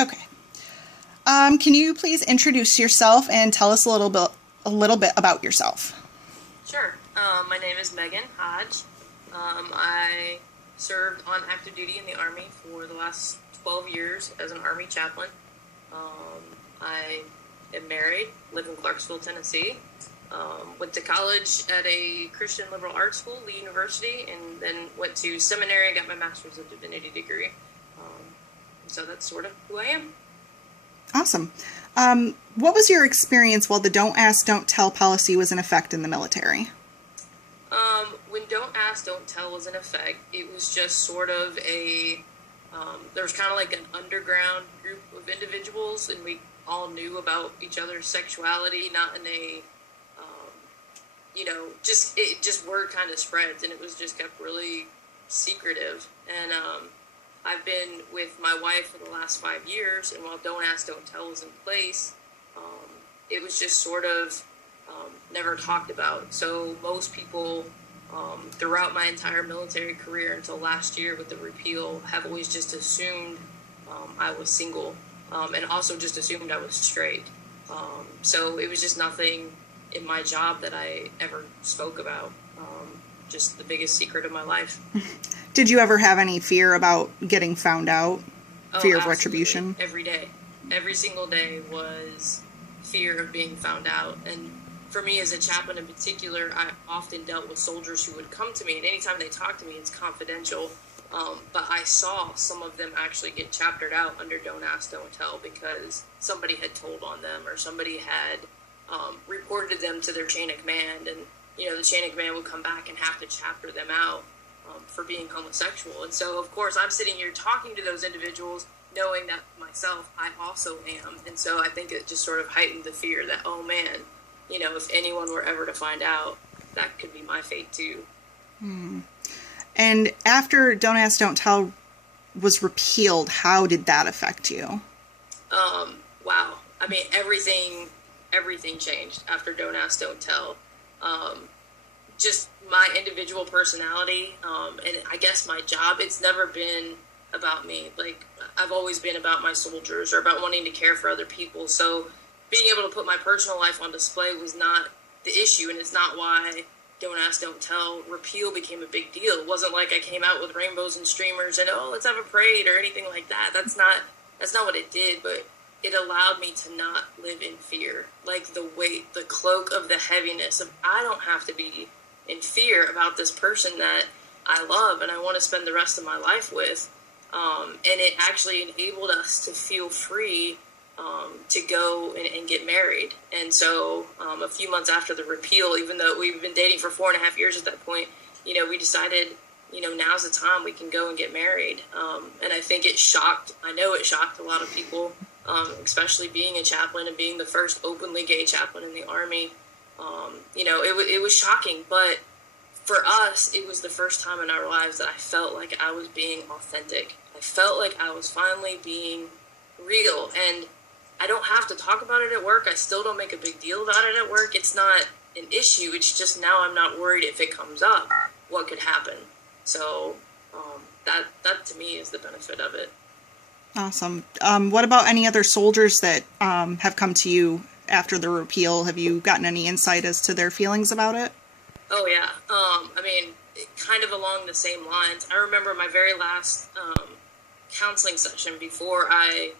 Okay. Can you please introduce yourself and tell us a little bit about yourself? Sure. My name is Megan Hodge. I served on active duty in the Army for the last 12 years as an Army chaplain. I am married, live in Clarksville, Tennessee. Went to college at a Christian liberal arts school, Lee University, and then went to seminary and got my master's of divinity degree. So that's sort of who I am. Awesome. What was your experience while the Don't Ask, Don't Tell policy was in effect in the military? When Don't Ask, Don't Tell was in effect, it was just sort of there was kind of like an underground group of individuals, and we all knew about each other's sexuality, not in a, just word kind of spreads, and it was just kept really secretive. And I've been with my wife for the last 5 years, and while Don't Ask, Don't Tell was in place, it was just sort of never talked about. So most people throughout my entire military career until last year with the repeal have always just assumed I was single, and also just assumed I was straight. So it was just nothing in my job that I ever spoke about. Just the biggest secret of my life. Did you ever have any fear about getting found out? Oh, Fear of absolutely. retribution? Every day. Every single day was fear of being found out. And for me as a chaplain in particular, I often dealt with soldiers who would come to me, and anytime they talk to me, it's confidential. But I saw some of them actually get chaptered out under Don't Ask, Don't Tell because somebody had told on them or somebody had reported them to their chain of command, and the chain of command would come back and have to chapter them out for being homosexual. And so, of course, I'm sitting here talking to those individuals, knowing that myself, I also am. And so I think it just sort of heightened the fear that, oh man, if anyone were ever to find out, that could be my fate too. And after Don't Ask, Don't Tell was repealed, how did that affect you? Wow. I mean, everything changed after Don't Ask, Don't Tell. Just my individual personality, and I guess my job, it's never been about me. Like, I've always been about my soldiers or about wanting to care for other people. So being able to put my personal life on display was not the issue, and it's not why Don't Ask, Don't Tell repeal became a big deal. It wasn't like I came out with rainbows and streamers and, oh, let's have a parade or anything like that. That's not what it did, but it allowed me to not live in fear. Like the weight, the cloak of the heaviness of, I don't have to be in fear about this person that I love and I want to spend the rest of my life with. And it actually enabled us to feel free to go and get married. And so a few months after the repeal, even though we've been dating for 4.5 years at that point, we decided, now's the time we can go and get married. And I think it shocked a lot of people, especially being a chaplain and being the first openly gay chaplain in the Army. It was shocking, but for us, it was the first time in our lives that I felt like I was being authentic. I felt like I was finally being real, and I don't have to talk about it at work. I still don't make a big deal about it at work. It's not an issue. It's just now I'm not worried if it comes up, what could happen. So that to me is the benefit of it. Awesome. What about any other soldiers that have come to you after the repeal? Have you gotten any insight as to their feelings about it? Oh, yeah. I mean, kind of along the same lines. I remember my very last counseling session before I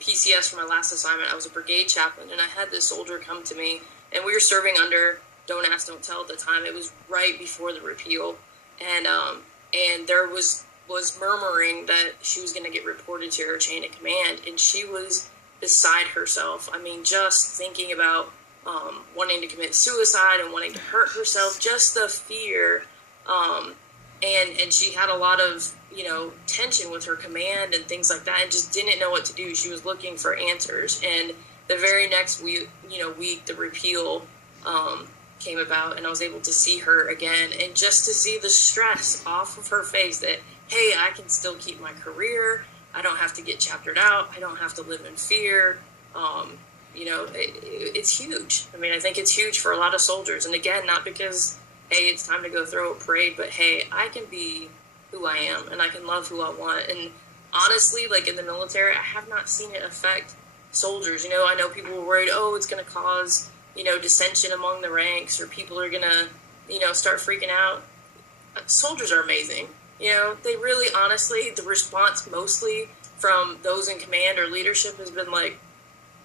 PCS for my last assignment. I was a brigade chaplain, and I had this soldier come to me, and we were serving under Don't Ask, Don't Tell at the time. It was right before the repeal, and there was murmuring that she was going to get reported to her chain of command, and she was beside herself. I mean, just thinking about wanting to commit suicide and wanting to hurt herself, just the fear. And she had a lot of, tension with her command and things like that, and just didn't know what to do. She was looking for answers. And the very next week, the repeal came about, and I was able to see her again, and just to see the stress off of her face that, hey, I can still keep my career. I don't have to get chaptered out. I don't have to live in fear. It's huge. I mean, I think it's huge for a lot of soldiers. And again, not because, hey, it's time to go throw a parade, but hey, I can be who I am and I can love who I want. And honestly, like in the military, I have not seen it affect soldiers. You know, I know people were worried, oh, it's going to cause, you know, dissension among the ranks, or people are going to, you know, start freaking out. Soldiers are amazing. You know, they really, honestly, the response mostly from those in command or leadership has been like,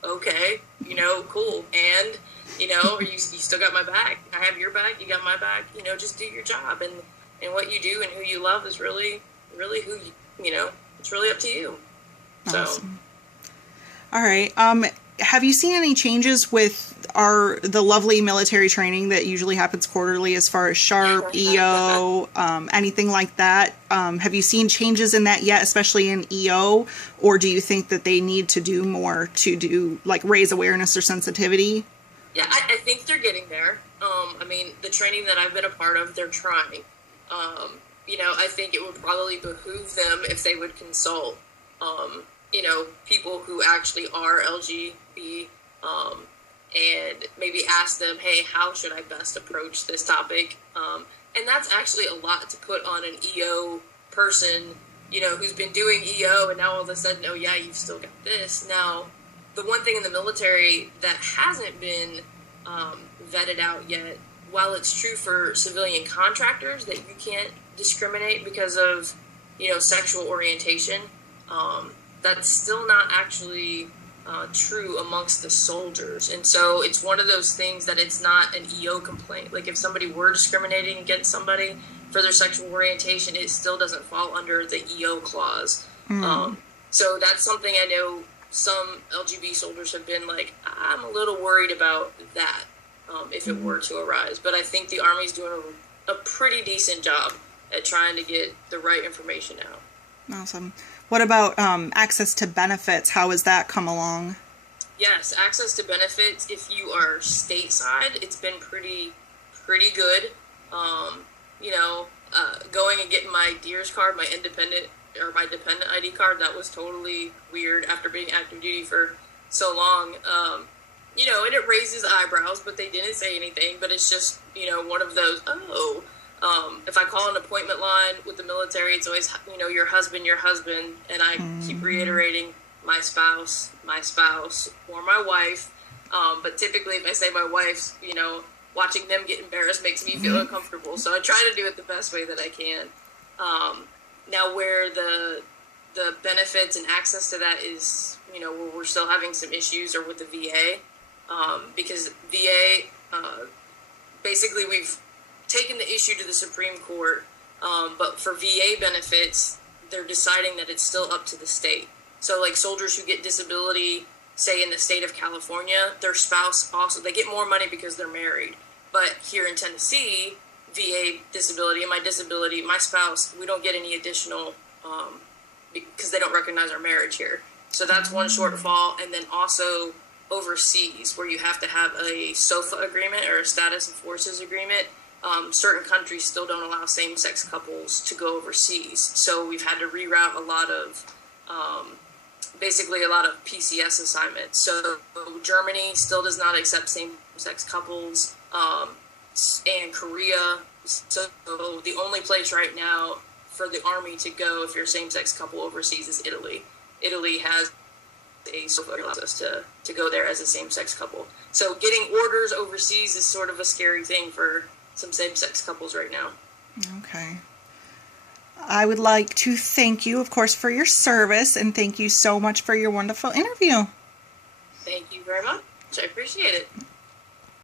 okay, you know, cool. And, you know, you still got my back. I have your back. You got my back. You know, just do your job. And what you do and who you love is really, really who you know, it's really up to you. Awesome. So. All right. Have you seen any changes with the lovely military training that usually happens quarterly as far as SHARP, EO, anything like that? Have you seen changes in that yet, especially in EO? Or do you think that they need to do more to raise awareness or sensitivity? Yeah, I think they're getting there. I mean, the training that I've been a part of, they're trying. You know, I think it would probably behoove them if they would consult, you know, people who actually are LGBT, and maybe ask them, hey, how should I best approach this topic? And that's actually a lot to put on an EO person, you know, who's been doing EO, and now all of a sudden, oh yeah, you've still got this. Now, the one thing in the military that hasn't been vetted out yet, while it's true for civilian contractors that you can't discriminate because of, you know, sexual orientation, that's still not actually true amongst the soldiers. And so it's one of those things that it's not an EO complaint. Like if somebody were discriminating against somebody for their sexual orientation, it still doesn't fall under the EO clause. So that's something I know some LGBT soldiers have been like, I'm a little worried about that if it were to arise. But I think the Army's doing a pretty decent job at trying to get the right information out. Awesome. What about access to benefits? How has that come along? Yes, access to benefits. If you are stateside, it's been pretty good. You know, going and getting my DEERS card, my dependent ID card, that was totally weird after being active duty for so long. You know, and it raises eyebrows, but they didn't say anything. But it's just, you know, one of those, if I call an appointment line with the military, it's always, you know, your husband, and I keep reiterating my spouse, or my wife. But typically if I say my wife's, you know, watching them get embarrassed makes me feel uncomfortable. So I try to do it the best way that I can. Now where the benefits and access to that is, you know, where we're still having some issues are with the VA. Because VA, basically we've taken the issue to the Supreme Court, but for VA benefits, they're deciding that it's still up to the state. So like soldiers who get disability, say in the state of California, their spouse also, they get more money because they're married. But here in Tennessee, VA disability and my spouse, we don't get any additional, because they don't recognize our marriage here. So that's one shortfall. And then also overseas, where you have to have a SOFA agreement or a status of forces agreement. Certain countries still don't allow same-sex couples to go overseas. So we've had to reroute a lot of PCS assignments. So Germany still does not accept same-sex couples, and Korea. So the only place right now for the Army to go if you're a same-sex couple overseas is Italy. Italy has a SOFA that allows us to go there as a same-sex couple. So getting orders overseas is sort of a scary thing for some same-sex couples right now. Okay. I would like to thank you, of course, for your service, and thank you so much for your wonderful interview. Thank you very much. I appreciate it.